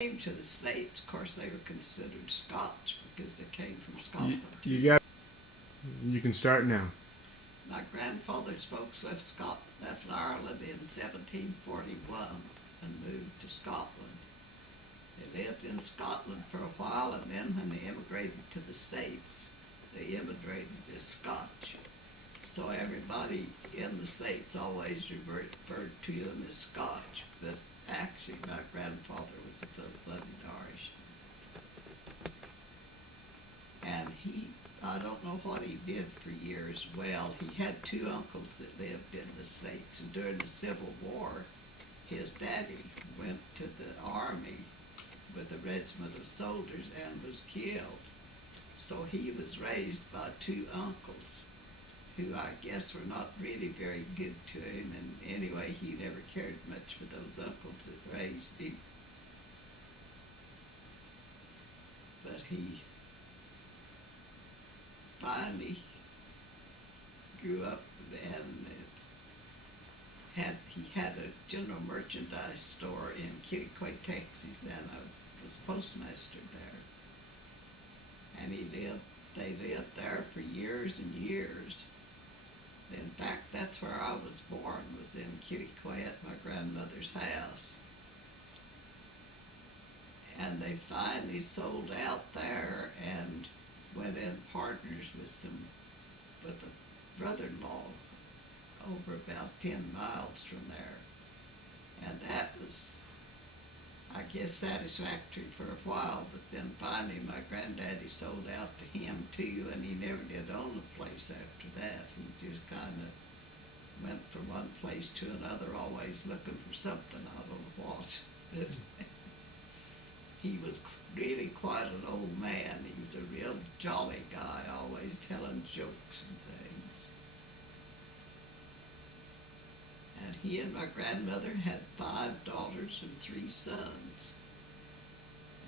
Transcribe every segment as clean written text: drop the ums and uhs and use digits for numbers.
Came to the States, of course, they were considered Scotch because they came from Scotland. You can start now. My grandfather's folks left Ireland in 1741 and moved to Scotland. They lived in Scotland for a while, and then when they immigrated to the States, they immigrated as Scotch. So everybody in the States always referred to them as Scotch, but actually my grandfather was a full-blooded Irishman. And I don't know what he did for years. Well, he had two uncles that lived in the States, and during the Civil War, his daddy went to the army with a regiment of soldiers and was killed. So he was raised by two uncles who I guess were not really very good to him, and anyway, he never cared much for those uncles that raised him. But he finally grew up and he had a general merchandise store in Kittiquay, Texas, and was postmaster there. And they lived there for years and years. In fact, that's where I was born, was in Kittiquay at my grandmother's house. And they finally sold out there and went in partners with a brother-in-law over about 10 miles from there. And that was, I guess, satisfactory for a while, but then finally my granddaddy sold out to him too, and he never did own a place after that. He just kind of went from one place to another, always looking for something, I don't know what. But he was really quite an old man. He was a real jolly guy, always telling jokes and things. And he and my grandmother had 5 daughters and 3 sons,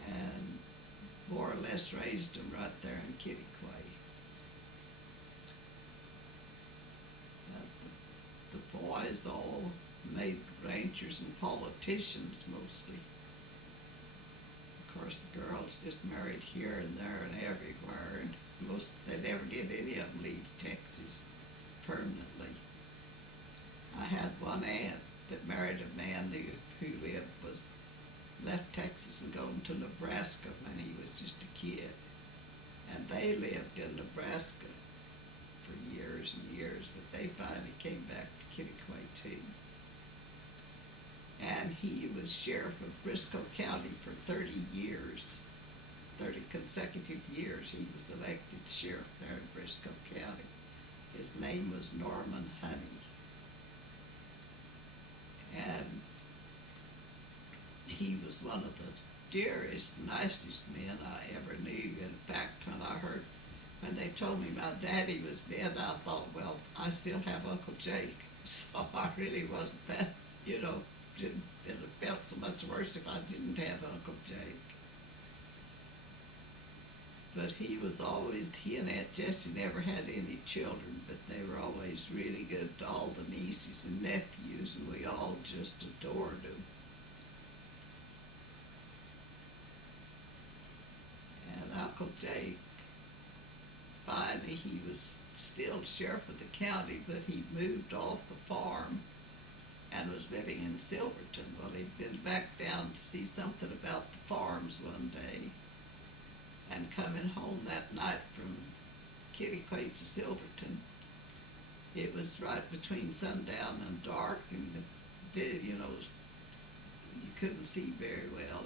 and more or less raised them right there in Kittiquay. The boys all made rangers and politicians mostly. Of course, the girls just married here and there and everywhere, and they never did any of them leave Texas permanently. I had one aunt that married a man who left Texas and gone to Nebraska when he was just a kid. And they lived in Nebraska for years and years, but they finally came back to Kittiquay too. And he was sheriff of Briscoe County for 30 years, 30 consecutive years. He was elected sheriff there in Briscoe County. His name was Norman Honey. And he was one of the dearest, nicest men I ever knew. In fact, when they told me my daddy was dead, I thought, well, I still have Uncle Jake. So I really wasn't that, it felt so much worse if I didn't have Uncle Jake. But he and Aunt Jessie never had any children, but they were always really good to all the nieces and nephews, and we all just adored them. And Uncle Jake, finally, he was still sheriff of the county, but he moved off the farm and was living in Silverton. Well, he'd been back down to see something about the farms one day, and coming home that night from Kittiquay to Silverton, it was right between sundown and dark, and you couldn't see very well.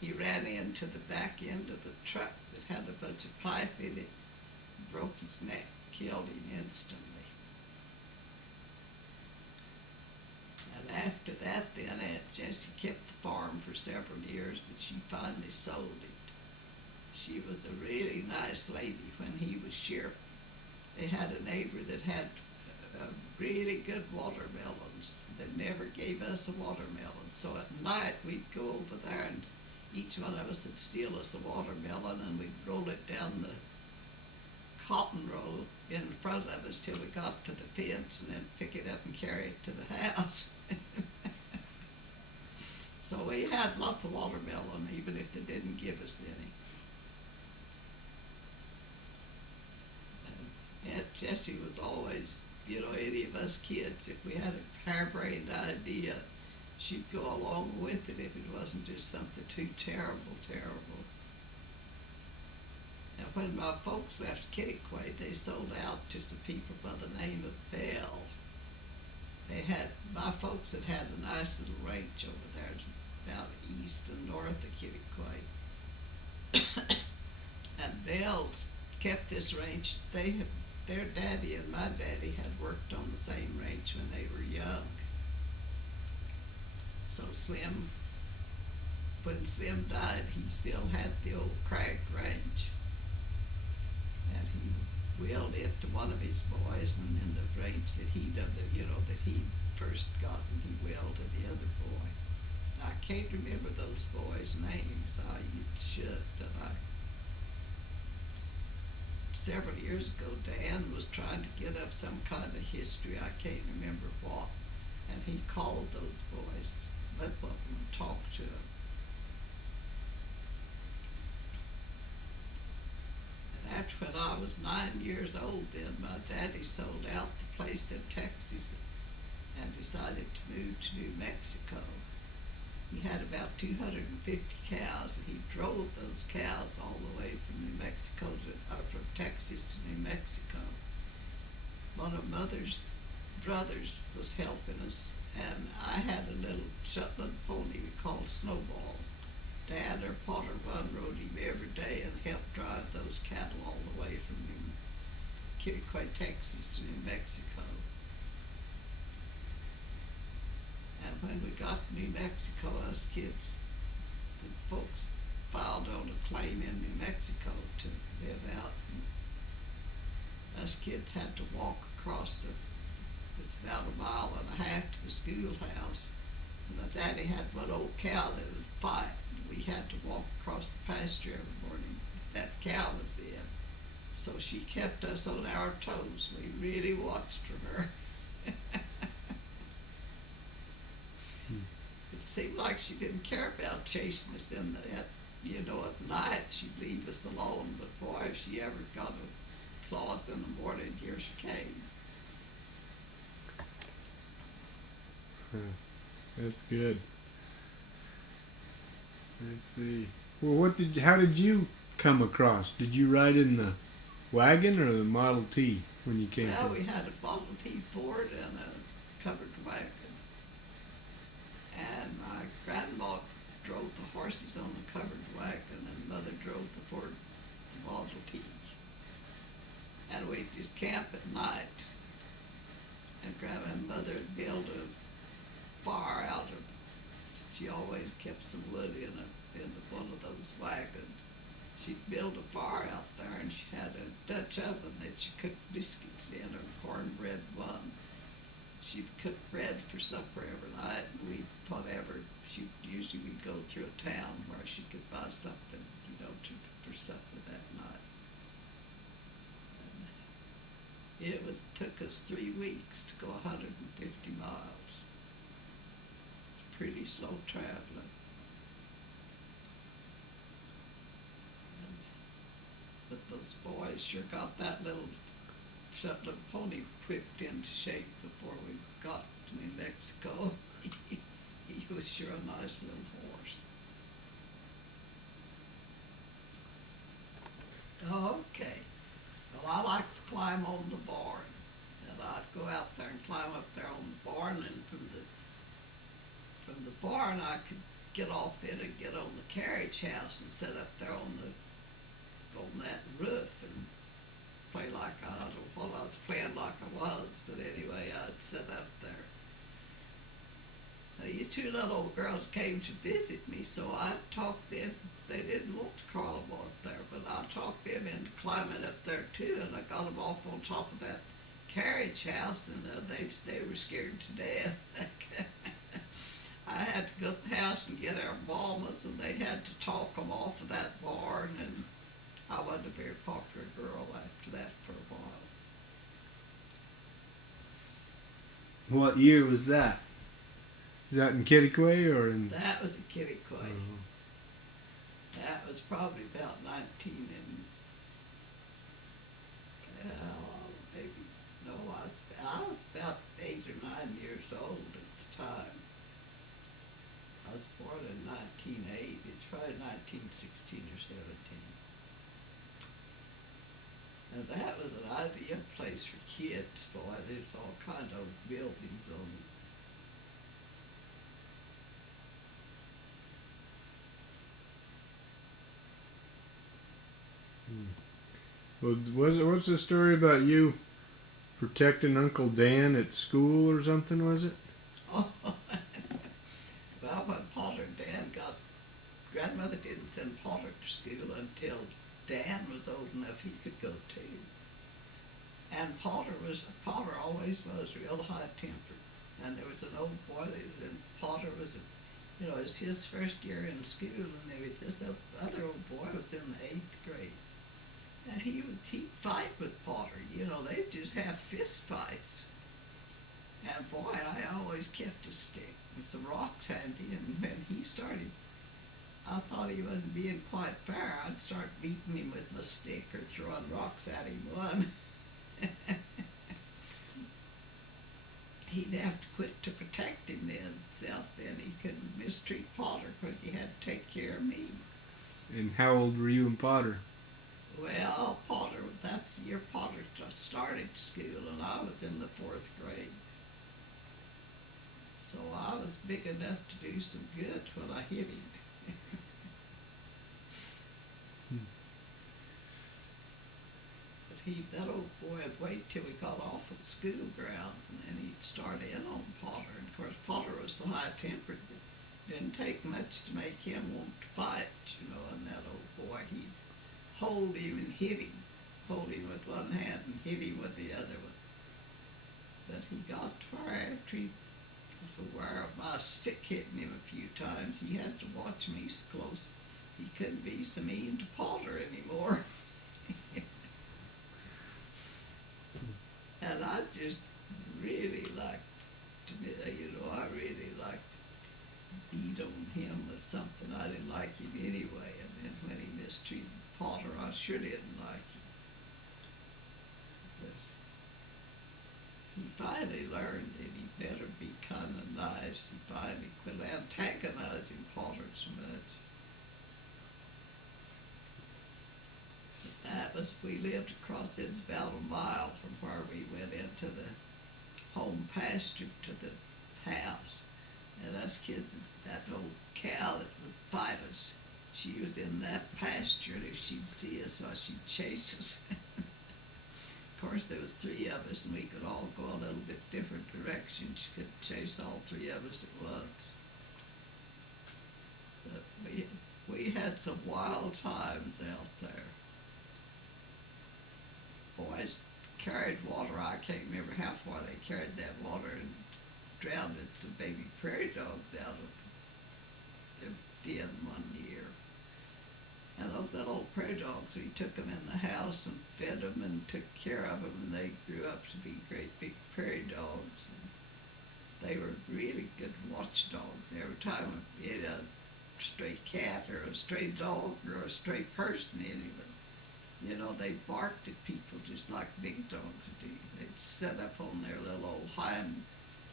He ran into the back end of a truck that had a bunch of pipe in it, broke his neck, killed him instantly. And after that, then Aunt Jessie kept the farm for several years, but she finally sold it. She was a really nice lady when he was sheriff. They had a neighbor that had really good watermelons. They never gave us a watermelon. So at night we'd go over there and each one of us would steal us a watermelon, and we'd roll it down the cotton roll in front of us till we got to the fence, and then pick it up and carry it to the house. So we had lots of watermelon, even if they didn't give us any. And Aunt Jessie was always, any of us kids, if we had a harebrained idea, she'd go along with it if it wasn't just something too terrible. And when my folks left Kittiquay, they sold out to some people by the name of Bell. My folks had a nice little ranch over there, about east and north of Kittiquay. And Bell's kept this ranch. Their daddy and my daddy had worked on the same ranch when they were young. So when Slim died, he still had the old Crag ranch. And he willed it to one of his boys, and then the ranch that he'd first gotten, he willed to the other boy. I can't remember those boys' names. You should, but several years ago, Dan was trying to get up some kind of history. I can't remember what, and he called those boys, both of them, and talked to them. And after when I was 9 years old, then my daddy sold out the place in Texas and decided to move to New Mexico. He had about 250 cows, and he drove those cows all the way from from Texas to New Mexico. One of Mother's brothers was helping us, and I had a little Shetland pony we called Snowball. Dad or Potter rode him every day and helped drive those cattle all the way from Kittiquay, Texas to New Mexico. And when we got to New Mexico, us kids, the folks filed on a claim in New Mexico to live out. And us kids had to walk across it was about 1.5 miles to the schoolhouse. And my daddy had one old cow that would fight. We had to walk across the pasture every morning. That cow was in. So she kept us on our toes. We really watched for her. It seemed like she didn't care about chasing us at night. She'd leave us alone. But boy, if she ever saw us in the morning, here she came. That's good. Let's see. Well, how did you come across? Did you ride in the wagon or the Model T when you came? Well, we had a Model T Ford and a covered wagon. And my grandma drove the horses on the covered wagon, and Mother drove the Model T. And we'd just camp at night. And Grandma and Mother would build a fire out of. She always kept some wood in one of those wagons. She'd build a fire out there, and she had a Dutch oven that she cooked biscuits in, or cornbread one. She'd cook bread for supper every night, and usually we'd go through a town where she could buy something, for supper that night. And it took us 3 weeks to go 150 miles. Pretty slow traveling. But those boys sure got that little Shetland pony whipped into shape before we got to New Mexico. He was sure a nice little horse. Okay. Well, I like to climb on the barn. And I'd go out there and climb up there on the barn, and from the barn I could get off in and get on the carriage house and sit up there on that roof and play like I don't know what I was playing like I was, but anyway, I'd sit up there. Now, you two little old girls came to visit me, so I talked them. They didn't want to crawl up there, but I talked them into climbing up there too, and I got them off on top of that carriage house, and they were scared to death. I had to go to the house and get our balmas, and they had to talk them off of that barn, and I wasn't a very popular girl after that for a while. What year was that? Is that in Kittiquay or in? That was a Kittiquay. Oh. That was probably about 19 maybe, no, I was about 8 or 9 years old at the time. I was born in 1908. It's probably 1916 or 17. And that was an ideal place for kids. Boy, there's all kind of buildings on it. Well, what's the story about you protecting Uncle Dan at school or something? Was it? Oh, well, when Potter and Dan grandmother didn't send Potter to school until Dan was old enough he could go too. And Potter always was real high-tempered. And there was an old boy Potter was, it was his first year in school, and this other old boy was in the 8th grade. And he'd fight with Potter. They'd just have fist fights. And boy, I always kept a stick and some rocks handy. And when he started, I thought he wasn't being quite fair. I'd start beating him with my stick or throwing rocks at him. He'd have to quit to protect himself. Then he couldn't mistreat Potter because he had to take care of me. And how old were you and Potter? Well, that's the year Potter started school, and I was in the 4th grade. So I was big enough to do some good when I hit him. But that old boy would wait till we got off of the school ground, and then he'd start in on Potter. And of course, Potter was so high-tempered that it didn't take much to make him want to fight, and that old boy, he'd hold him and hit him. Hold him with one hand and hit him with the other one. But he got to where after he was aware of my stick hitting him a few times, he had to watch me so close. He couldn't be so mean to Potter anymore. And I just really liked I really liked to beat on him or something. I didn't like him anyway. And then when he mistreated Potter, I sure didn't like him. But he finally learned that he better be kind of nice. He finally quit antagonizing Potter so much. But that was, we lived across, it was about a mile from where we went into the home pasture to the house. And us kids, that old cow that would fight us, she was in that pasture, and if she'd see us, she'd chase us. Of course, there was 3 of us, and we could all go a little bit different directions. She could chase all 3 of us at once. But we had some wild times out there. Boys carried water. I can't remember how far they carried that water, and drowned some baby prairie dogs out of their den one year. And those little prairie dogs, we took them in the house and fed them and took care of them, and they grew up to be great big prairie dogs. And they were really good watchdogs. Every time we had a stray cat or a stray dog or a stray person anyway, they barked at people just like big dogs do. They'd sit up on their little old hind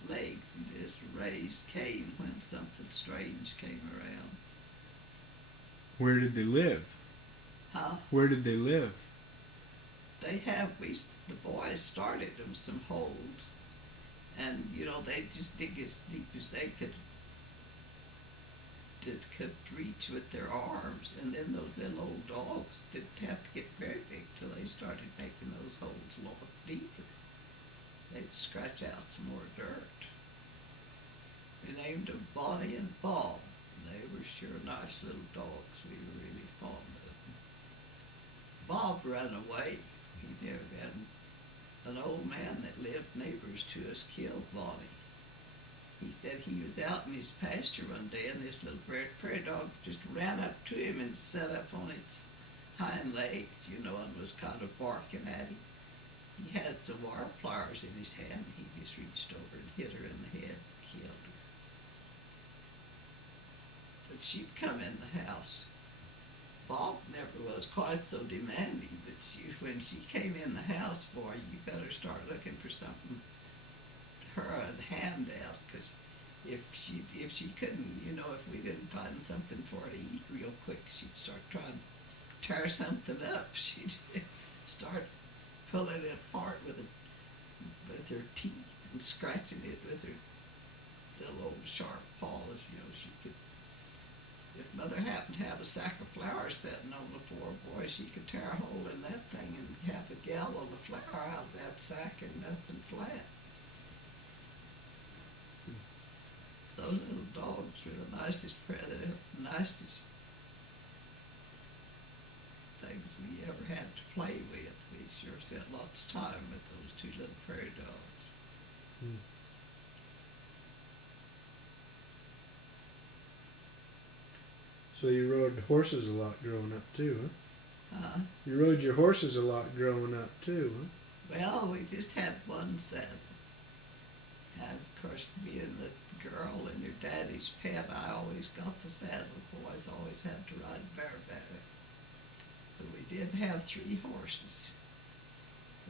legs and just raise Cain when something strange came around. Where did they live? Where did they live? The boys started them some holes, and they'd just dig as deep as they could reach with their arms, and then those little old dogs didn't have to get very big till they started making those holes a lot deeper. They'd scratch out some more dirt. We named them Bonnie and Bob. They were sure nice little dogs. We were really fond of them. Bob ran away. He never had an old man that lived neighbors to us killed Bonnie. He said he was out in his pasture one day, and this little prairie dog just ran up to him and sat up on its hind legs, and was kind of barking at him. He had some wire pliers in his hand. He just reached over and hit her in the head, killed her. but she'd come in the house. Bob never was quite so demanding, but when she came in the house, boy, you better start looking for something her a handout, because if she couldn't, if we didn't find something for her to eat real quick, she'd start trying to tear something up. She'd start pulling it apart with her teeth and scratching it with her little old sharp paws. She could. If Mother happened to have a sack of flour sitting on the floor, boy, she could tear a hole in that thing and have a gallon of flour out of that sack and nothing flat. Those little dogs were the nicest things we ever had to play with. We sure spent lots of time with those two little prairie dogs. Hmm. So you rode horses a lot growing up too, huh? You rode your horses a lot growing up too, huh? Well, we just had one saddle. And of course, being the girl and your daddy's pet, I always got the saddle. Boys always had to ride bareback. But we did have 3 horses.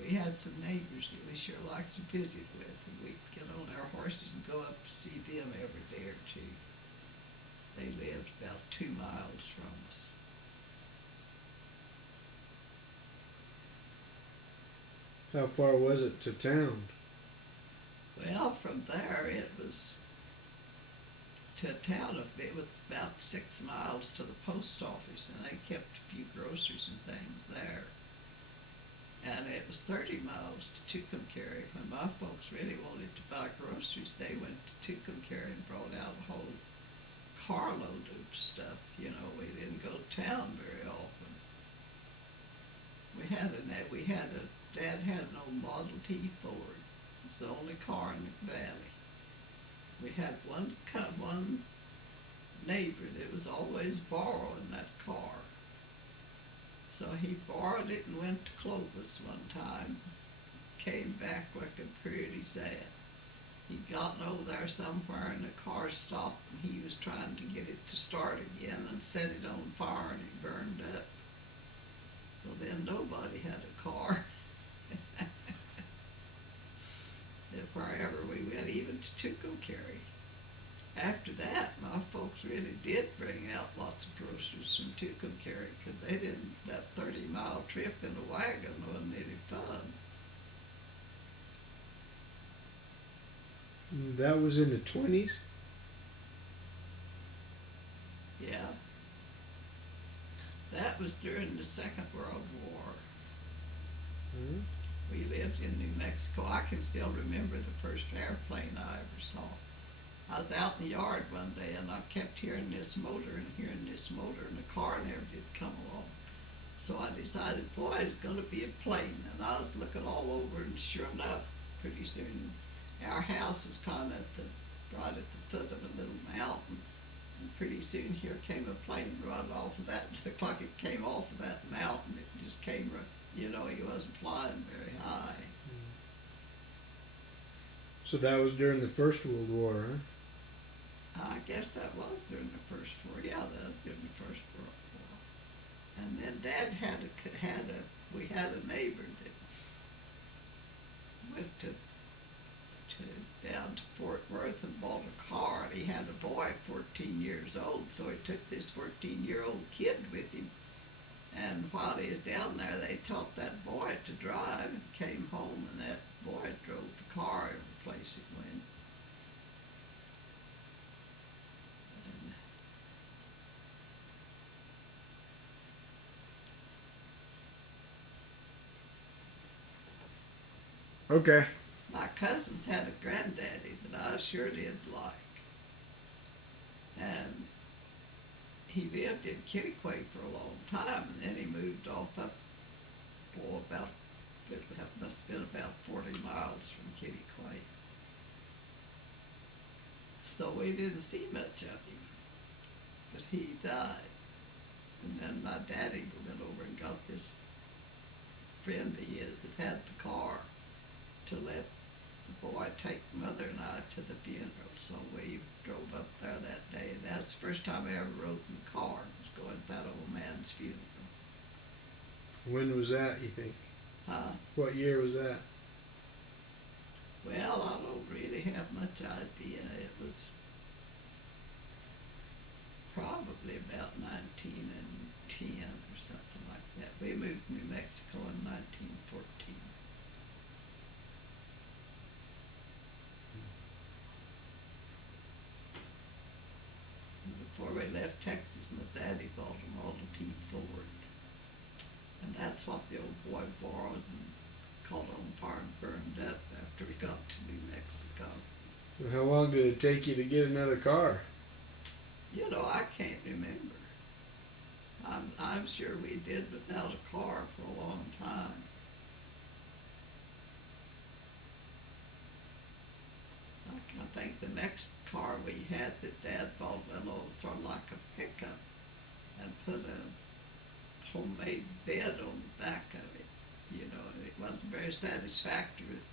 We had some neighbors that we sure liked to visit with, and we'd get on our horses and go up to see them every day or two. They lived about 2 miles from us. How far was it to town? Well, from there it was to a town it was about 6 miles to the post office, and they kept a few groceries and things there. And it was 30 miles to Tucumcari. When my folks really wanted to buy groceries, they went to Tucumcari and brought out a whole carload of stuff. We didn't go to town very often. Dad had an old Model T Ford. It was the only car in the valley. We had one neighbor that was always borrowing that car. So he borrowed it and went to Clovis one time. Came back looking pretty sad. He'd gotten over there somewhere and the car stopped, and he was trying to get it to start again and set it on fire, and it burned up. So then nobody had a car. Wherever we went, even to Tucumcari. After that, my folks really did bring out lots of groceries from Tucumcari, because they didn't, that 30-mile trip in a wagon wasn't any fun. That was in the 20s? Yeah. That was during the Second World War. Mm-hmm. We lived in New Mexico. I can still remember the first airplane I ever saw. I was out in the yard one day, and I kept hearing this motor, and the car never did come along. So I decided, boy, it's going to be a plane. And I was looking all over, and sure enough, pretty soon, our house was kind of right at the foot of a little mountain. And pretty soon here came a plane right off of that. It looked like it came off of that mountain. It just came right. He wasn't flying very high. So that was during the First World War, huh? I guess that was during the First War. Yeah, that was during the First World War. And then Dad we had a neighbor that went down to Fort Worth and bought a car, and he had a boy 14 years old, so he took this 14-year-old kid with him. And while he was down there, they taught that boy to drive, and came home, and that boy drove the car every place it went. Okay. My cousins had a granddaddy that I sure did like. And he lived in Kittiquay for a long time, and then he moved off up, it must have been about 40 miles from Kittiquay. So we didn't see much of him, but he died. And then my daddy went over and got this friend of his that had the car to let the boy take Mother and I to the funeral, so we drove up there that day, and that's the first time I ever rode in a car, was going to that old man's funeral. When was that, you think? What year was that? Well, I don't really have much idea. It was probably about 1910 or something like that. We moved to New Mexico in 1914. Before we left Texas, my daddy bought a Model T Ford. And that's what the old boy borrowed and caught on fire and burned up after we got to New Mexico. So how long did it take you to get another car? You know, I can't remember. I'm sure we did without a car for a long time. I think the next car we had that Dad bought a little sort of like a pickup and put a homemade bed on the back of it. You know, and it wasn't very satisfactory with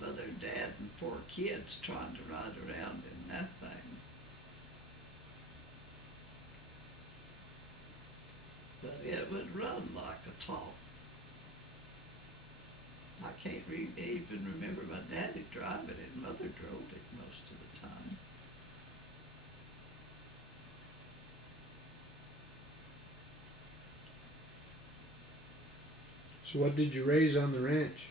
Mother, Dad, and 4 kids trying to ride around in that thing. But it would run like a top. I can't even remember my daddy driving it. Mother drove it most of the time. So what did you raise on the ranch?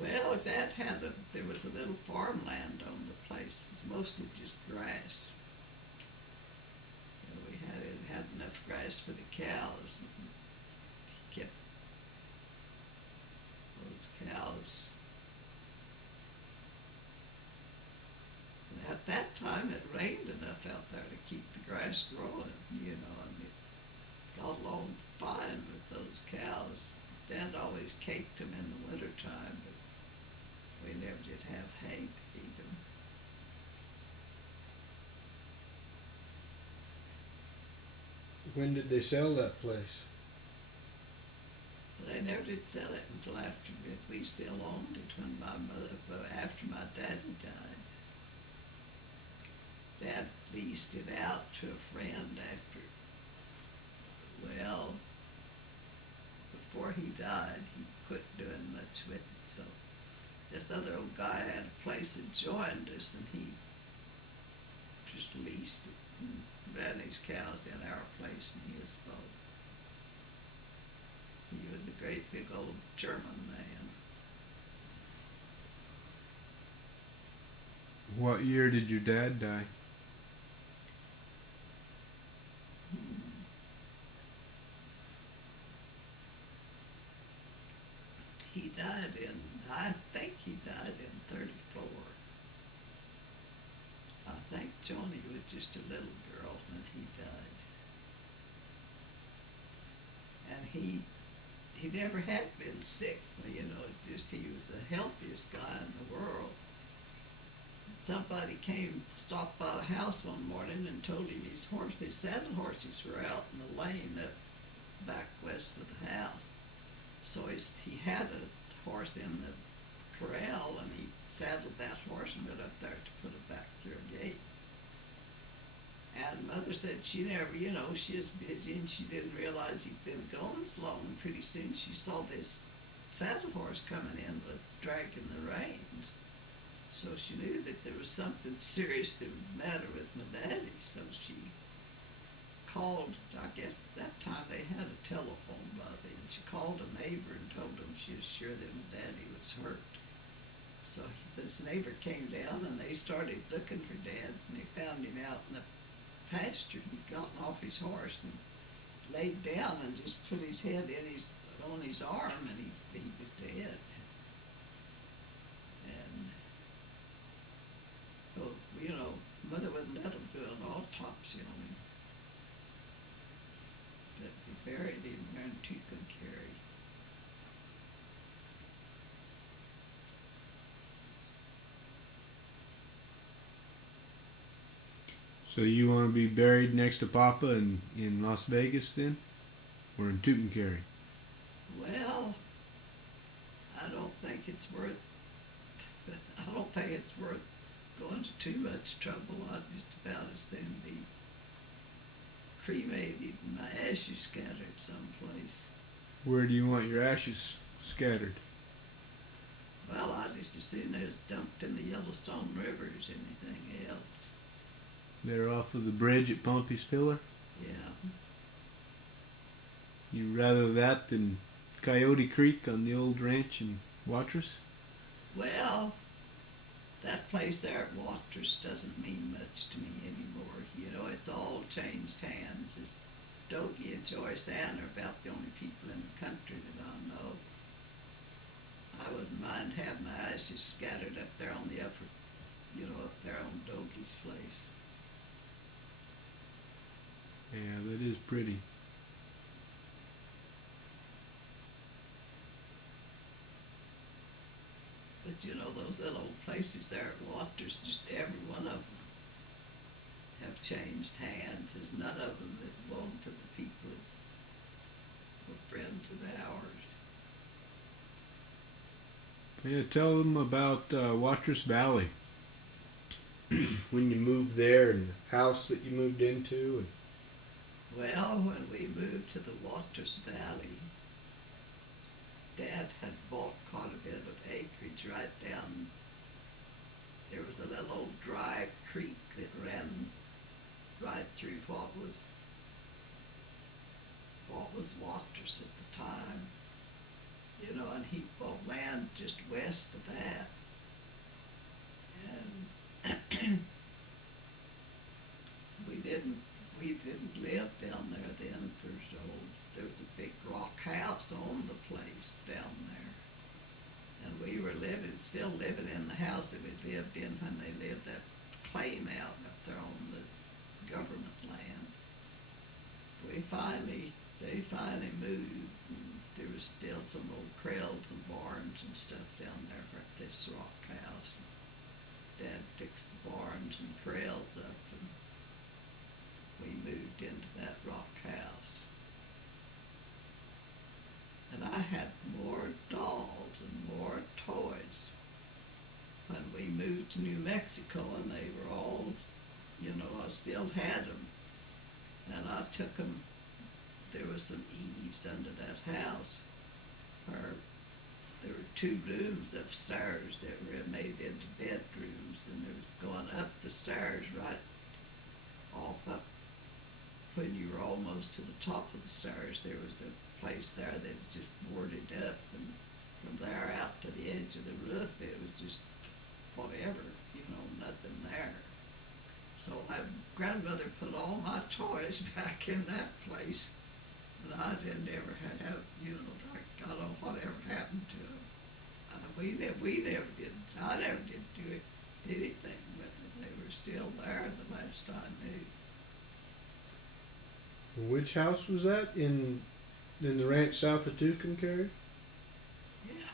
Well, Dad there was a little farmland on the place. It's mostly just grass. You know, we had enough grass for the cows. He kept those cows. And at that time, it rained enough out there to keep the grass growing, you know, and it got along fine with those cows. Dad always caked them in the wintertime, but we never did have hay to feed them. When did they sell that place? They never did sell it until after we still owned it when after my daddy died. Dad leased it out to a friend before he died. He quit doing much with it, so this other old guy had a place that joined us, and he just leased it and ran his cows in our place and his boat. He was a great big old German man. What year did your dad die? He died I think he died in 34. I think Joni was just a little girl when he died. And he never had been sick, you know, he was the healthiest guy in the world. Somebody stopped by the house one morning and told him his saddle horses were out in the lane up back west of the house. So he had a horse in the corral, and he saddled that horse and went up there to put it back through a gate. And Mother said she never, you know, she was busy and she didn't realize he'd been gone so long. And pretty soon she saw this saddle horse coming in with dragging the reins. So she knew that there was something serious the matter with my daddy. So she called, I guess at that time they had a telephone by then. She called a neighbor and told him she was sure that my daddy was hurt. So this neighbor came down and they started looking for Dad, and they found him out in the pasture. He'd gotten off his horse and laid down and just put his head on his arm, and he was dead. And well, you know, Mother wouldn't let him do an autopsy on him, but we buried him there in Tucumcari. So you want to be buried next to Papa in Las Vegas then? Or in Tucumcari? Well, I don't think in it's worth. I don't think it's worth going to too much trouble. I'd just about as soon be cremated and my ashes scattered someplace. Where do you want your ashes scattered? Well, I'd just as soon as dumped in the Yellowstone River as anything else. They're off of the bridge at Pompey's Pillar? Yeah. You rather that than Coyote Creek on the old ranch in Watrous? Well, that place there at Waters doesn't mean much to me anymore. You know, it's all changed hands. It's Dogie and Joyce Ann are about the only people in the country that I know. I wouldn't mind having my ashes scattered up there on the upper, up there on Dogie's place. Yeah, that is pretty. But those little old places there at Waters, just every one of them have changed hands. There's none of them that belong to the people that were friends of ours. Yeah, tell them about Watrous Valley. When you moved there and the house that you moved into. Well, when we moved to the Watrous Valley, Dad had bought quite a bit of acreage right down. There was a little old dry creek that ran right through what was Watrous at the time. And he bought land just west of that. And we didn't live down there then for so there was a big rock house on the place down there. And we were still living in the house that we lived in when they lived that claim out up there on the government land. They finally moved. There was still some old kraals and barns and stuff down there for this rock house. Dad fixed the barns and kraals up, and we moved into that rock house. And I had more dolls and more toys when we moved to New Mexico, and they were all, I still had them. And I took them. There was some eaves under that house where there were 2 rooms upstairs that were made into bedrooms, and there was going up the stairs right off up. When you were almost to the top of the stairs, there was a place there that was just boarded up, and from there out to the edge of the roof, it was just whatever, nothing there. So my grandmother put all my toys back in that place. And I didn't ever have, I don't know whatever happened to them. We never did. I never did do anything with them. They were still there the last I knew. Which house was that in the ranch south of Tucumcari? Yeah.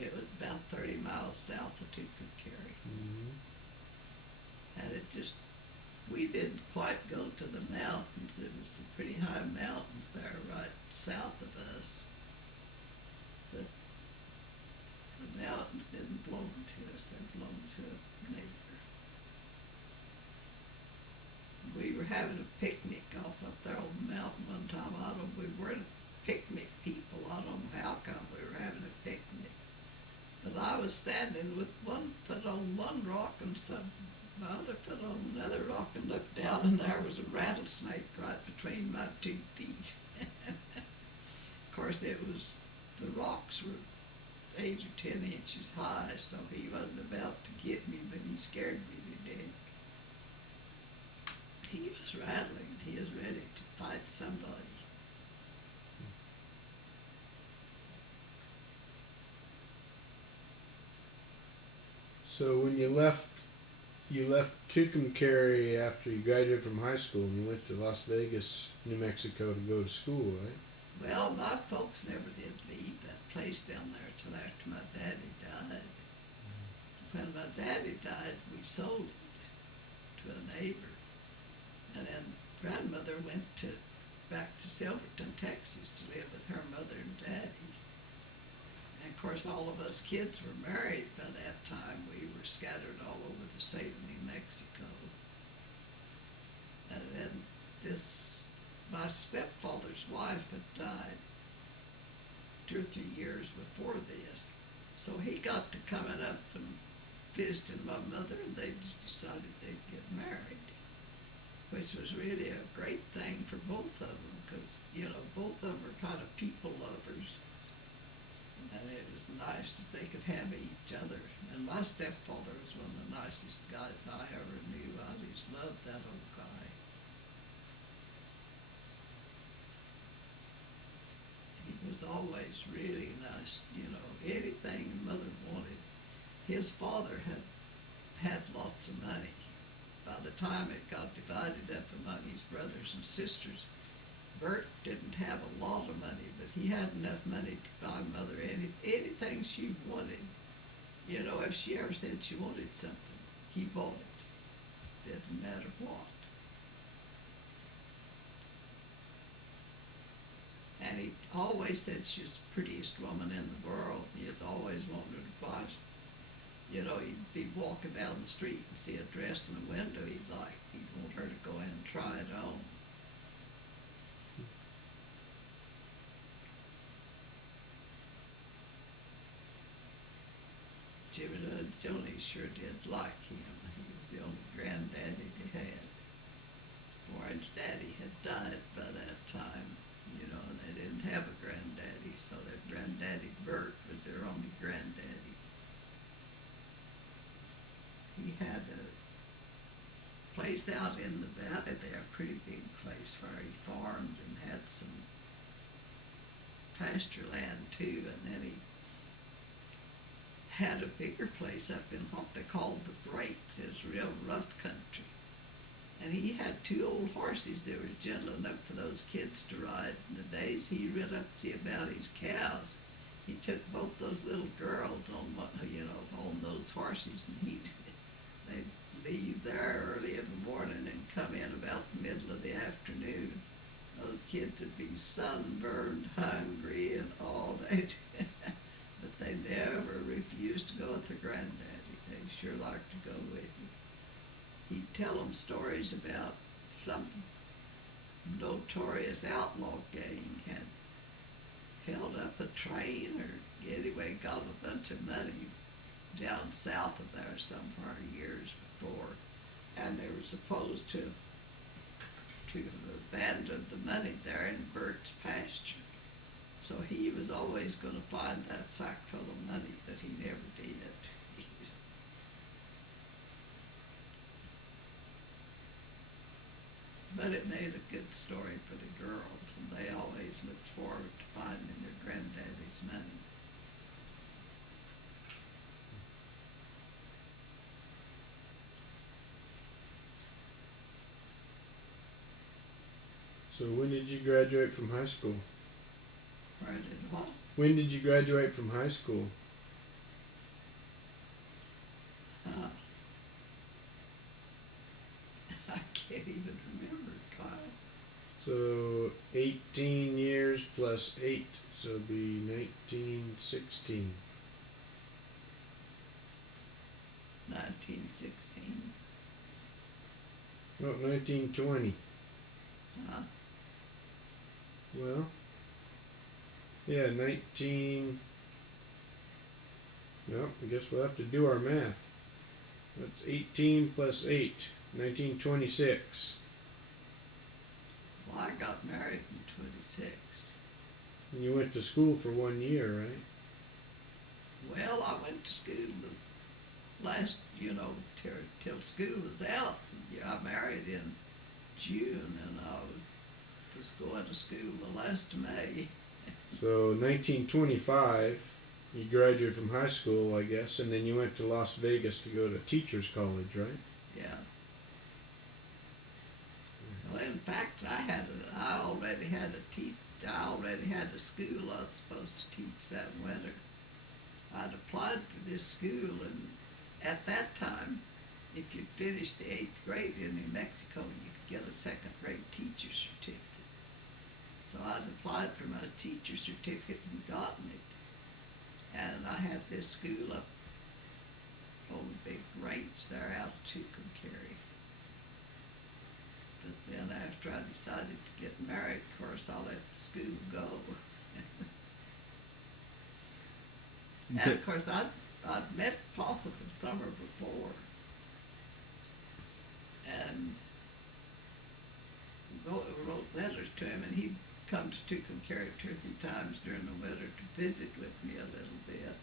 It was about 30 miles south of Tucumcari. Mm-hmm. And we didn't quite go to the mountains. There was some pretty high mountains there right south of us. But the mountains didn't belong to us. They belonged to a neighbor. We were having a picnic off up there on the mountain one time. We weren't picnic people. I don't know how come we were having a picnic. But I was standing with one foot on one rock and my other foot on another rock, and looked down, and there was a rattlesnake right between my 2 feet. Of course, the rocks were 8 or 10 inches high, so he wasn't about to get me, but he scared me to death. He was rattling. He was ready to fight somebody. So when you left Tucumcari after you graduated from high school, and you went to Las Vegas, New Mexico to go to school, right? Well, my folks never did leave that place down there till after my daddy died. When my daddy died, we sold it to a neighbor. And then grandmother went back to Silverton, Texas to live with her mother and daddy. And of course, all of us kids were married by that time. We were scattered all over the state of New Mexico. And then my stepfather's wife had died 2 or 3 years before this. So he got to coming up and visiting my mother, and they just decided they'd get married, which was really a great thing for both of them, because, both of them were kind of people lovers. And it was nice that they could have each other. And my stepfather was one of the nicest guys I ever knew. I just loved that old guy. He was always really nice, anything Mother wanted. His father had lots of money. By the time it got divided up among his brothers and sisters, Bert didn't have a lot of money, but he had enough money to buy Mother anything she wanted. If she ever said she wanted something, he bought it. Didn't matter what. And he always said she was the prettiest woman in the world. He was always wanting her to buy. He'd be walking down the street and see a dress in the window he'd like. He'd want her to go in and try it on. Joni sure did like him. He was the only granddaddy they had. Warren's daddy had died by that time, and they didn't have a granddaddy, so their granddaddy Bert was their only granddaddy. He had a place out in the valley there, a pretty big place where he farmed and had some pasture land too, and then he had a bigger place up in what they called the Breaks. It was real rough country. And he had 2 old horses that were gentle enough for those kids to ride. In the days he rid up to see about his cows, he took both those little girls on those horses, and they'd leave there early in the morning and come in about the middle of the afternoon. Those kids would be sunburned, hungry, and all that. But they never refused to go with their granddaddy. They sure liked to go with him. He'd tell them stories about some notorious outlaw gang had held up a train, or anyway got a bunch of money down south of there somewhere years before, and they were supposed to have abandoned the money there in Bert's pasture. So he was always going to find that sack full of money, but he never did. But it made a good story for the girls, and they always looked forward to finding their granddaddy's money. So when did you graduate from high school? Where did what? When did you graduate from high school? I can't even remember, Kyle. So 18 years plus 8, so it'd be 1916. 1916. No, 1920. Well, yeah, 19... Well, I guess we'll have to do our math. That's 18 plus 8, 1926. Well, I got married in 26. And you went to school for 1 year, right? Well, I went to school the last, till school was out. Yeah, I married in June, and I was going to school the last of May. So 1925, you graduated from high school, I guess, and then you went to Las Vegas to go to teacher's college, right? Yeah. Well, in fact, I already had a school I was supposed to teach that winter. I'd applied for this school, and at that time, if you finished the 8th grade in New Mexico, you could get a 2nd grade teacher certificate. So I'd applied for my teacher certificate and gotten it. And I had this school up on the big range there out of Tucumcari. But then after I decided to get married, of course, I let the school go. And of course, I'd met Papa the summer before, and wrote letters to him, and he'd come to Tucumcari 2 or 3 times during the winter to visit with me a little bit.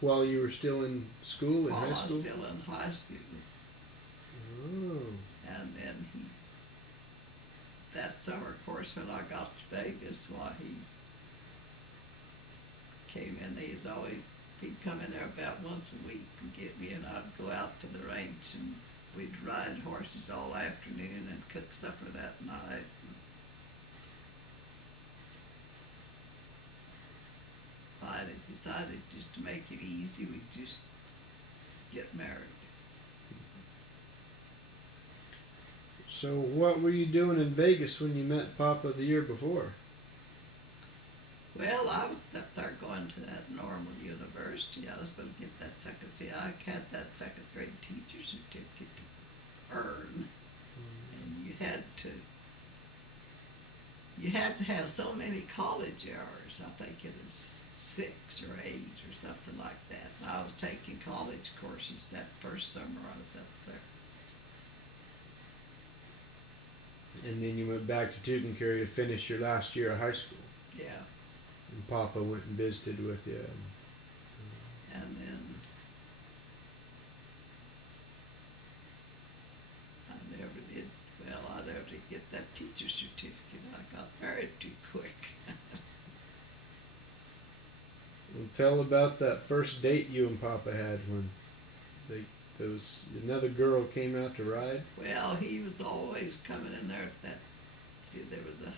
While you were still in school, in While high I was school? still in high school. Oh. And then that summer, of course, when I got to Vegas, why he came in. He'd come in there about once a week and get me, and I'd go out to the ranch, and we'd ride horses all afternoon and cook supper that night. Finally decided just to make it easy, we'd just get married. So what were you doing in Vegas when you met Papa the year before? Well, I was up there going to that normal university. I was going to get that second. See, I had that second grade teacher certificate to earn, and you had to have so many college hours. I think it is 6 or 8 or something like that. And I was taking college courses that first summer I was up there. And then you went back to Tucumcari to finish your last year of high school. Yeah. And Papa went and visited with you. And then I never did get that teacher certificate. I got married too quick. Well, tell about that first date you and Papa had when there was another girl came out to ride. Well, he was always coming in there at that. See, there was a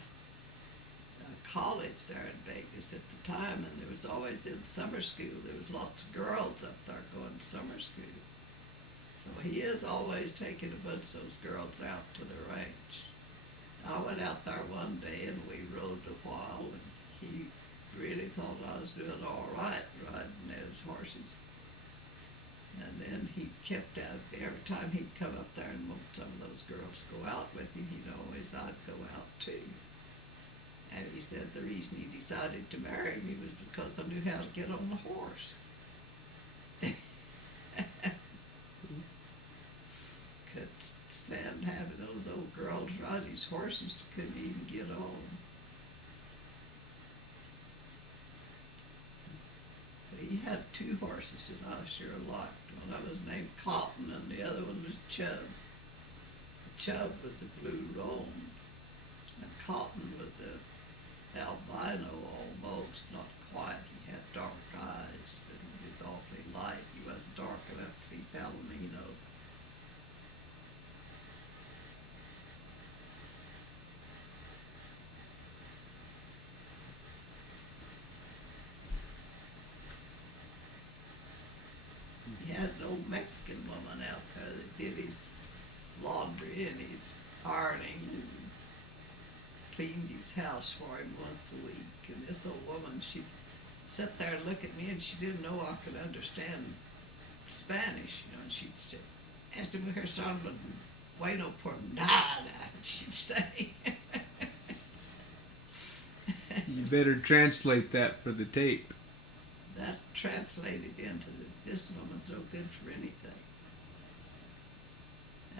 college there in Vegas at the time, and there was always in summer school. There was lots of girls up there going to summer school. So he is always taking a bunch of those girls out to the ranch. I went out there one day and we rode a while, and he really thought I was doing all right riding those horses. And then he kept out, every time he'd come up there and want some of those girls to go out with him, I'd go out too. And he said the reason he decided to marry me was because I knew how to get on the horse. Couldn't stand having those old girls ride his horses, couldn't even get on. But he had 2 horses that I sure liked. One of them was named Cotton and the other one was Chub. Chub was a blue roan, and Cotton was a albino almost, not quite. He had dark eyes, but he was awfully light. He wasn't dark enough to be Palomino. He had an old Mexican woman out there that did his laundry and his ironing and cleaned his house for him once a week. And this old woman, she'd sit there and look at me, and she didn't know I could understand Spanish, and she'd say, "Esta mujer son bueno por nada," she'd say. You better translate that for the tape. That translated into this woman's no good for anything.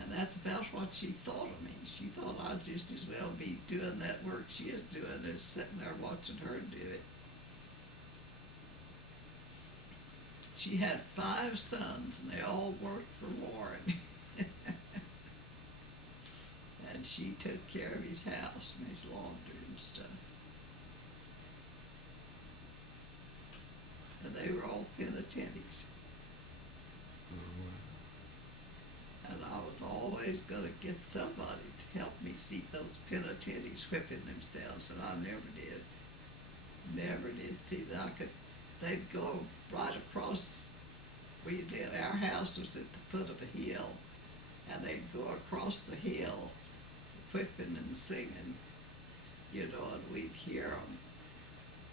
And that's about what she thought of me. She thought I'd just as well be doing that work she is doing as sitting there watching her do it. She had 5 sons, and they all worked for Warren. And she took care of his house and his laundry and stuff. And they were all penitentiaries. And I was always going to get somebody to help me see those penitentiaries whipping themselves, and I never did. Never did see that. They'd go right across, our house was at the foot of a hill, and they'd go across the hill whipping and singing, and we'd hear them.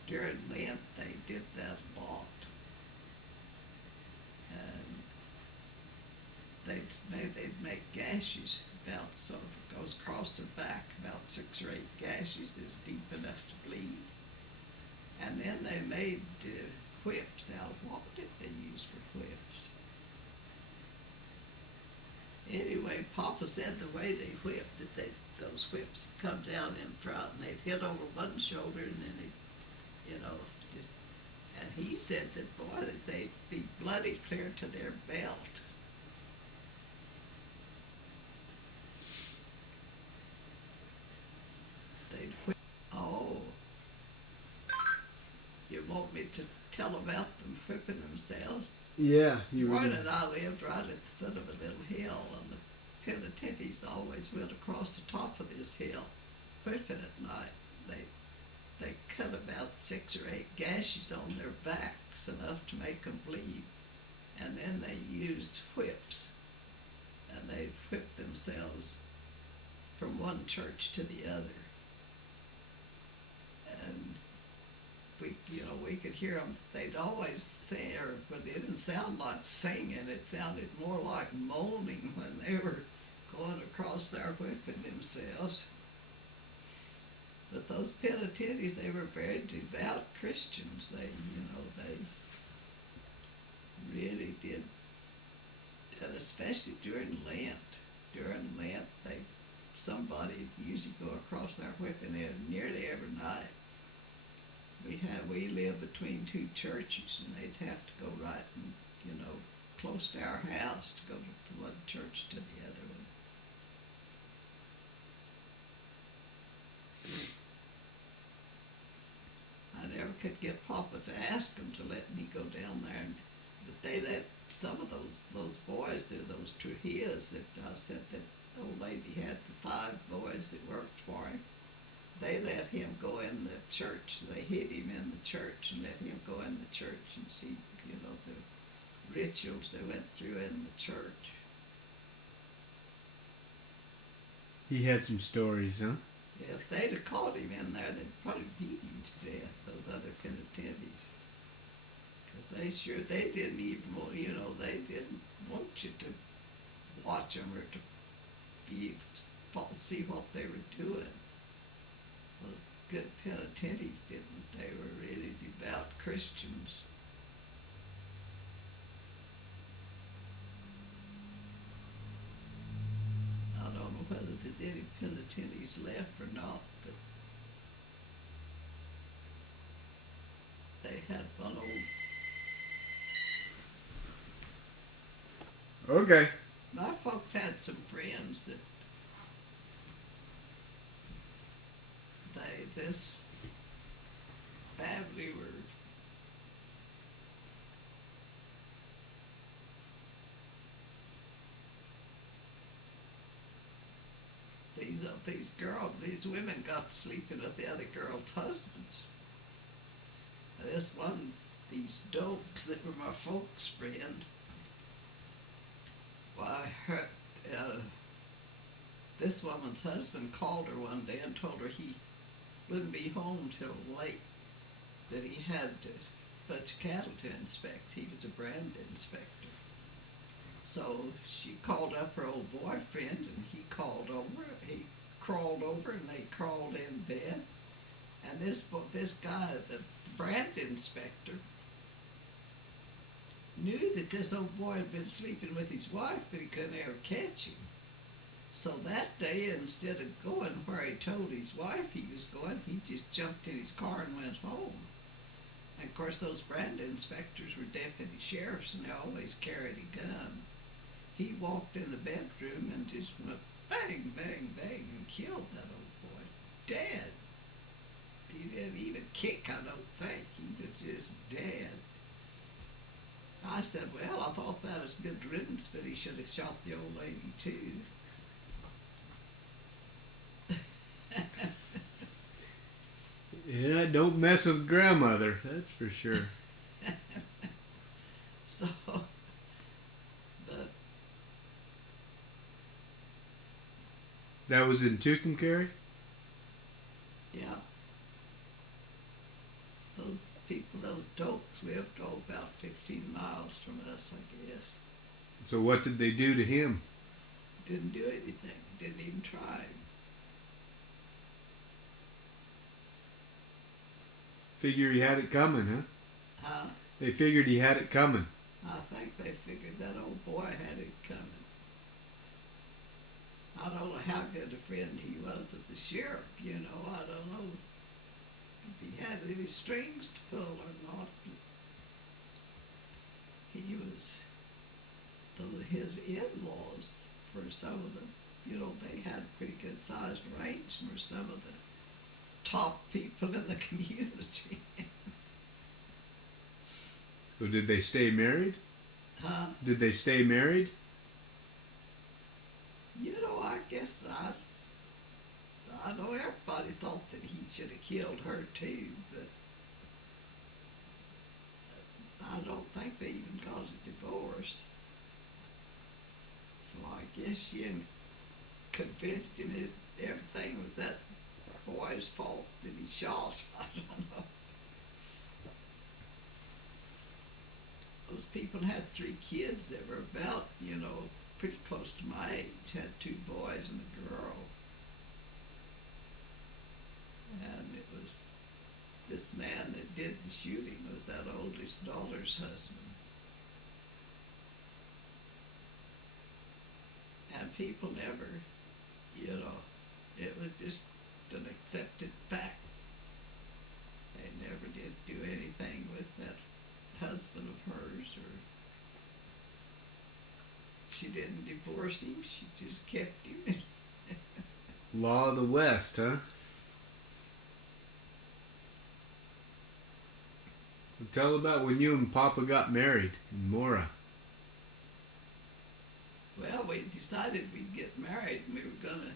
During Lent, they did that a lot. they'd make gashes about so if it goes across their back, about 6 or 8 gashes is deep enough to bleed. And then they made whips out of what did they use for whips? Anyway, Papa said the way they whipped that those whips would come down in front and they'd hit over one shoulder and then they, just. And he said that boy, that they'd be bloody clear to their belt. They'd whip. Oh, you want me to tell about them whipping themselves? Yeah, you Warren were. and I lived right at the foot of a little hill, and the penitentiaries always went across the top of this hill, whipping at night. They cut about 6 or 8 gashes on their backs, enough to make them bleed, and then they used whips, and they'd whip themselves from one church to the other. And we could hear them. They'd always sing, but it didn't sound like singing. It sounded more like moaning when they were going across there whipping themselves. But those penitentiaries, they were very devout Christians. They really did, and especially during Lent. During Lent, somebody usually go across there whipping it nearly every night. We live between 2 churches, and they'd have to go right and close to our house to go from one church to the other one. I never could get Papa to ask them to let me go down there, but they let some of those boys, those Trujillos that I said that old lady had the 5 boys that worked for him. They let him go in the church. They hid him in the church and let him go in the church and see, the rituals they went through in the church. He had some stories, huh? If they'd have caught him in there, they'd probably beat him to death, those other penitentiaries. Because they didn't even, they didn't want you to watch them or to see what they were doing. Those good penitentiaries didn't. They were really devout Christians. I don't know whether there's any penitentiaries left or not, but they had one old. Okay. My folks had some friends that this family were these women got sleeping with the other girls' husbands. These dopes that were my folks' friend. Why, this woman's husband called her one day and told her he wouldn't be home till late, that he had a bunch of cattle to inspect. He was a brand inspector. So she called up her old boyfriend, and he crawled over, and they crawled in bed. And this guy, the brand inspector, knew that this old boy had been sleeping with his wife, but he couldn't ever catch him. So that day, instead of going where he told his wife he was going, he just jumped in his car and went home. And of course, those brand inspectors were deputy sheriffs, and they always carried a gun. He walked in the bedroom and just went bang, bang, bang, and killed that old boy. Dead. He didn't even kick, I don't think. He was just dead. I said, well, I thought that was good riddance, but he should have shot the old lady too. Yeah, don't mess with grandmother, that's for sure. So, but That was in Tucumcari? yeah, those dopes lived about 15 miles from us, I guess. So what did they do to him? Didn't do anything. Didn't even try. Figure he had it coming, huh? Uh, They figured he had it coming. I think they figured that old boy had it coming. I don't know how good a friend he was of the sheriff, you know. I don't know if he had any strings to pull or not. He was, his in-laws, for some of them, you know, they had a pretty good sized range for some of the top people in the community. So did they stay married? Huh? Did they stay married? You know, I guess I know everybody thought that he should have killed her too, but I don't think they even got a divorce. So I guess she convinced him that everything was that boy's fault that he shot. I don't know. Those people had 3 kids that were about, you know, pretty close to my age. Had 2 boys and a girl. And it was this man that did the shooting was that oldest daughter's husband. And people never, you know, it was just an accepted fact. They never did do anything with that husband of hers, or she didn't divorce him, she just kept him. Law of the West, huh? Well, tell about when you and Papa got married in Mora. Well, we decided we'd get married, and we were gonna,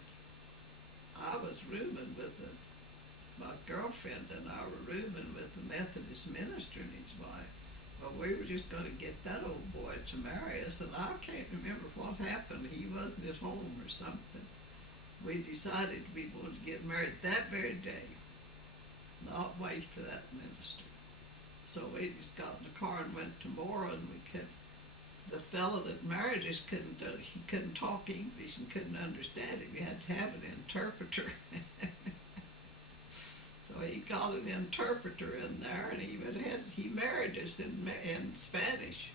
I was rooming with my girlfriend, and I were rooming with the Methodist minister and his wife. Well, we were just going to get that old boy to marry us, and I can't remember what happened. He wasn't at home or something. We decided we wanted to get married that very day, not wait for that minister. So we just got in the car and went to Mora, and the fellow that married us he couldn't talk English and couldn't understand it. We had to have an interpreter. So he got an interpreter in there, and he married us in Spanish.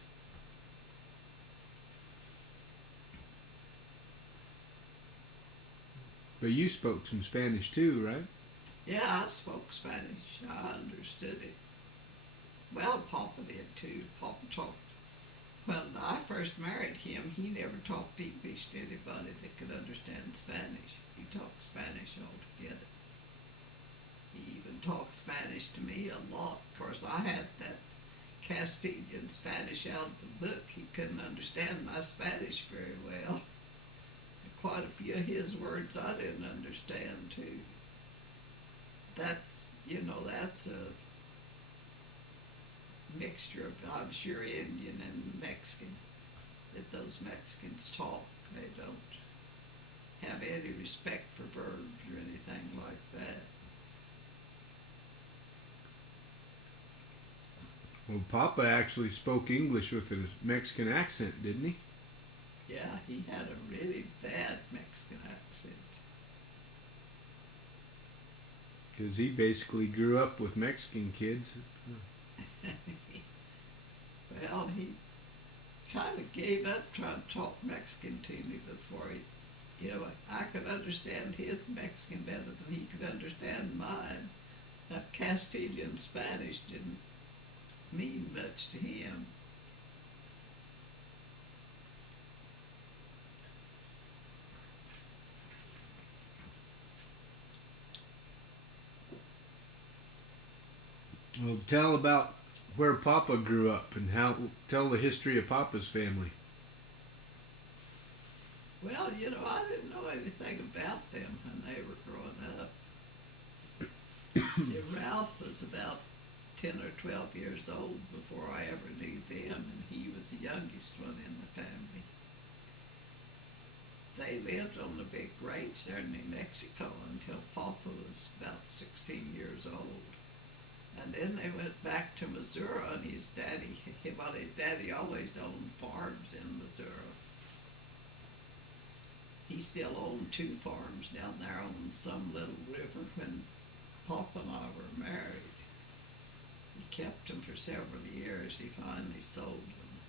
But you spoke some Spanish too, right? Yeah, I spoke Spanish. I understood it. Well, Papa did too. Papa talked. When I first married him, he never talked English to anybody that could understand Spanish. He talked Spanish altogether. He even talked Spanish to me a lot. Of course, I had that Castilian Spanish out of the book. He couldn't understand my Spanish very well. Quite a few of his words I didn't understand too. That's a mixture of, I'm sure, Indian and Mexican, that those Mexicans talk. They don't have any respect for verbs or anything like that. Well, Papa actually spoke English with a Mexican accent, didn't he? Yeah, he had a really bad Mexican accent. Because he basically grew up with Mexican kids. Well, he kind of gave up trying to talk Mexican to me before I could understand his Mexican better than he could understand mine. That Castilian Spanish didn't mean much to him. Well, tell about where Papa grew up and tell the history of Papa's family. Well, I didn't know anything about them when they were growing up. See, Ralph was about 10 or 12 years old before I ever knew them, and he was the youngest one in the family. They lived on the big ranch there in New Mexico until Papa was about 16 years old. And then they went back to Missouri, and his daddy, well, his daddy always owned farms in Missouri. He still owned 2 farms down there on some little river when Papa and I were married. He kept them for several years. He finally sold them.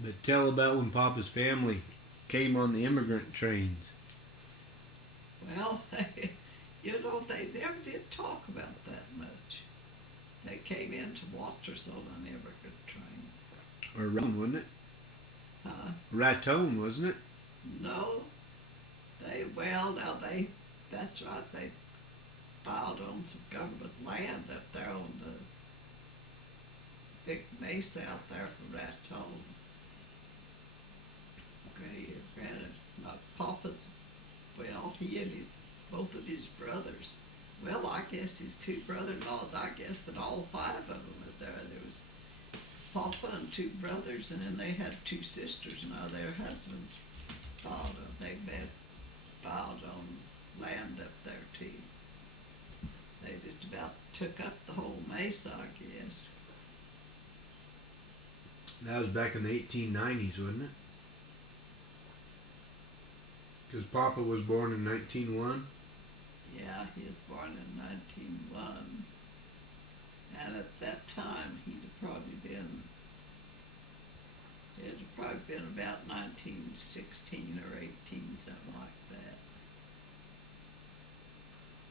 But tell about when Papa's family came on the immigrant trains. Well, you know, they never did talk about that much. They came into Waters on an immigrant train. Or Raton, wasn't it? Raton, wasn't it? No, that's right, they filed on some government land up there on the big mesa out there for Raton. Granted, not Papa's, well, he and both of his brothers, well, I guess his 2 brother-in-laws, I guess that all 5 of them were there. There was Papa and 2 brothers, and then they had 2 sisters. Now their husbands filed on land up there too. They just about took up the whole mesa, I guess. That was back in the 1890s, wasn't it? Because Papa was born in 1901. Yeah, he was born in 1901. And at that time, it'd have probably been about 1916 or 18, something like that.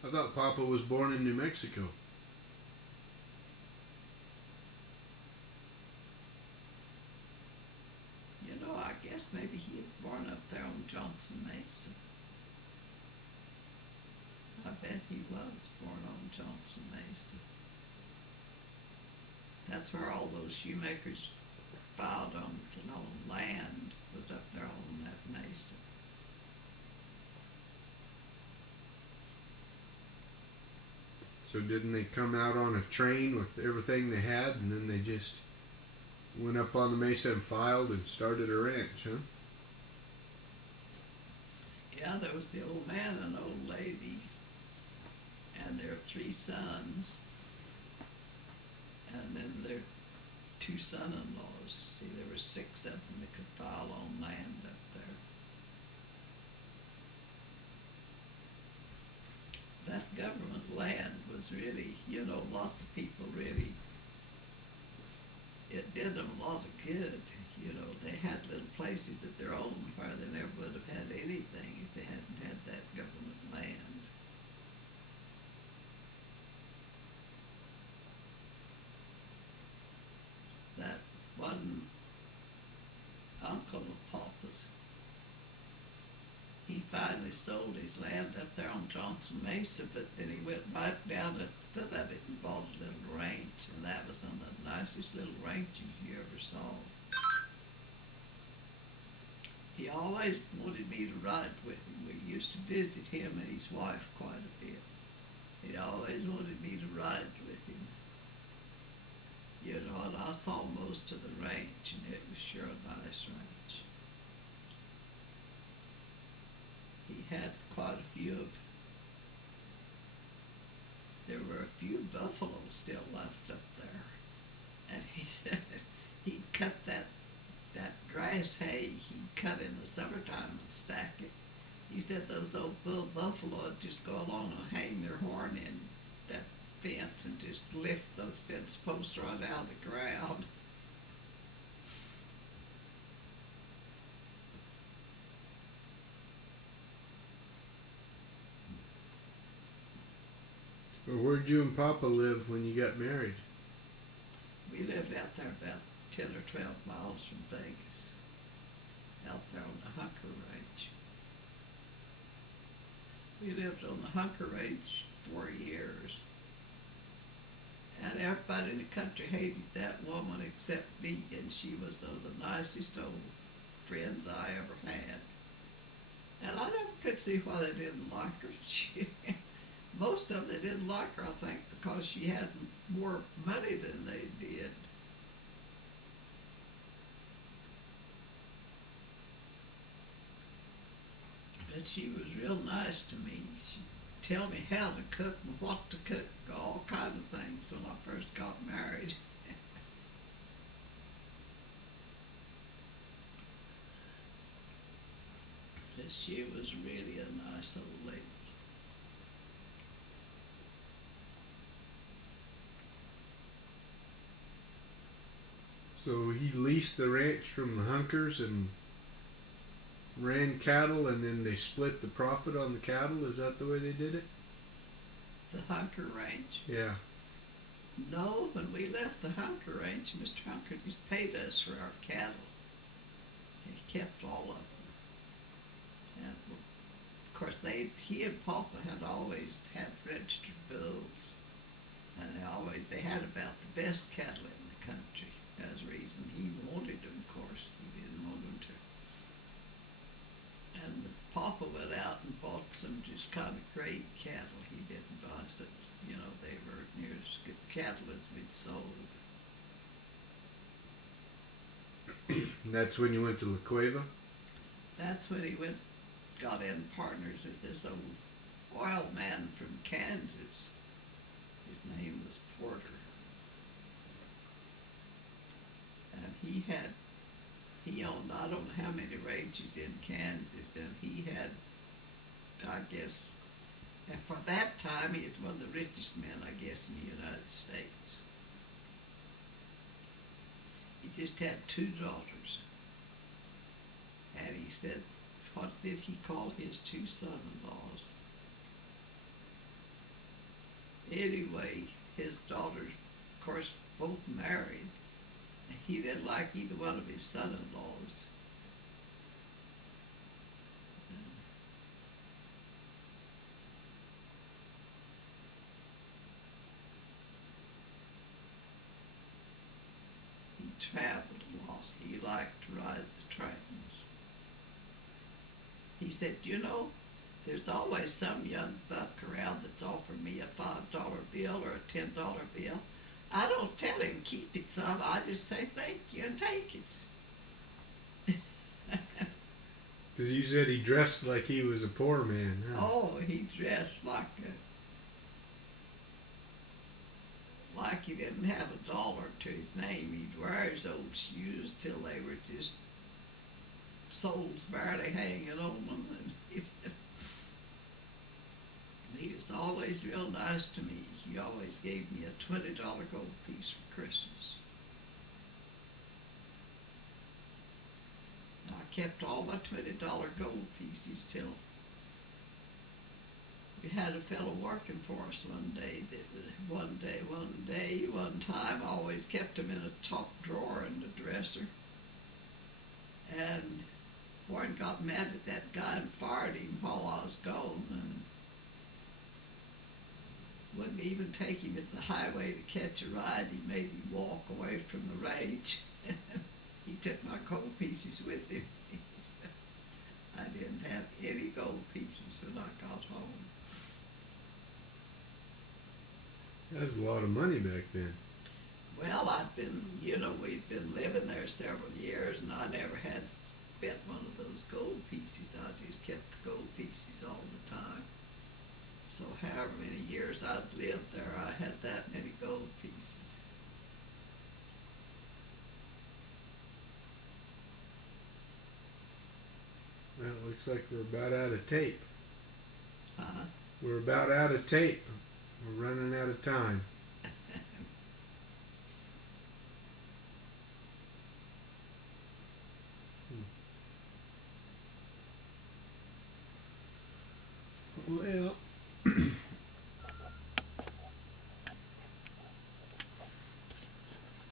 I thought Papa was born in New Mexico. You know, I guess maybe he was born up there on Johnson Mesa. I bet he was born on Johnson Mesa. That's where all those shoemakers filed on land, was up there on that mesa. So didn't they come out on a train with everything they had, and then they just went up on the mesa and filed and started a ranch, huh? Yeah, there was the old man and old lady, and their 3 sons, and then their 2 son-in-laws. See, there were 6 of them that could file on land up there. That government land was really, you know, lots of people really, it did them a lot of good. You know, they had little places of their own where they never would have had anything if they hadn't had that government land. That one uncle of Papa's, he finally sold his land up there on Johnson Mesa, but then he went right down at the foot of it and bought a little ranch, and that was one of the nicest little ranches you ever saw. He always wanted me to ride with him. We used to visit him and his wife quite a bit. He always wanted me to ride with him. You know, and I saw most of the ranch, and it was sure a nice ranch. He had quite a few there were a few buffaloes still left up there. And he said he'd cut that grass hay he'd cut in the summertime and stack it. He said those old little buffalo would just go along and hang their horn in that fence and just lift those fence posts right out of the ground. Well, where'd you and Papa live when you got married? We lived out there about 10 or 12 miles from Vegas, out there on the Hunker Range. We lived on the Hunker Range 4 years. And everybody in the country hated that woman except me, and she was one of the nicest old friends I ever had. And I never could see why they didn't like her. Most of them, they didn't like her, I think, because she had more money than they did. But she was real nice to me. tell me how to cook and what to cook, all kind of things when I first got married. But she was really a nice old lady. So he leased the ranch from the Hunkers and ran cattle, and then they split the profit on the cattle. Is that the way they did it? The Hunker Ranch. Yeah. No, when we left the Hunker Ranch, Mr. Hunker just paid us for our cattle. He kept all of them. And of course, he and Papa had always had registered bulls, and they had about the best cattle in the country. That's the reason he wanted them. Of course, he didn't want them to. And Papa went out and bought some just kind of great cattle. He didn't buy such, they were near as good cattle as we'd sold. And that's when you went to La Cueva? That's when he got in partners with this old oil man from Kansas. His name was Porter. And he owned I don't know how many ranches in Kansas, and he had, I guess, and for that time he was one of the richest men, I guess, in the United States. He just had 2 daughters. And he said, what did he call his 2 son-in-laws? Anyway, his daughters, of course, both married. He didn't like either one of his son-in-laws. He traveled a lot. He liked to ride the trains. He said, there's always some young buck around that's offered me a $5 bill or a $10 bill. I don't tell him keep it, son. I just say thank you and take it. Because you said he dressed like he was a poor man, huh? Oh, he dressed like he didn't have a dollar to his name. He'd wear his old shoes till they were just soles barely hanging on them. And he was always real nice to me. He always gave me a $20 gold piece for Christmas. I kept all my $20 gold pieces till we had a fellow working for us one time, I always kept him in a top drawer in the dresser. And Warren got mad at that guy and fired him while I was gone, and wouldn't even take him at the highway to catch a ride. He made him walk away from the range. He took my gold pieces with him. I didn't have any gold pieces when I got home. That's a lot of money back then. Well, we'd been living there several years, and I never had spent one of those gold pieces. I just kept the gold pieces all the time. So however many years I'd lived there, I had that many gold pieces. Well, it looks like we're about out of tape. Huh? We're about out of tape. We're running out of time. Well,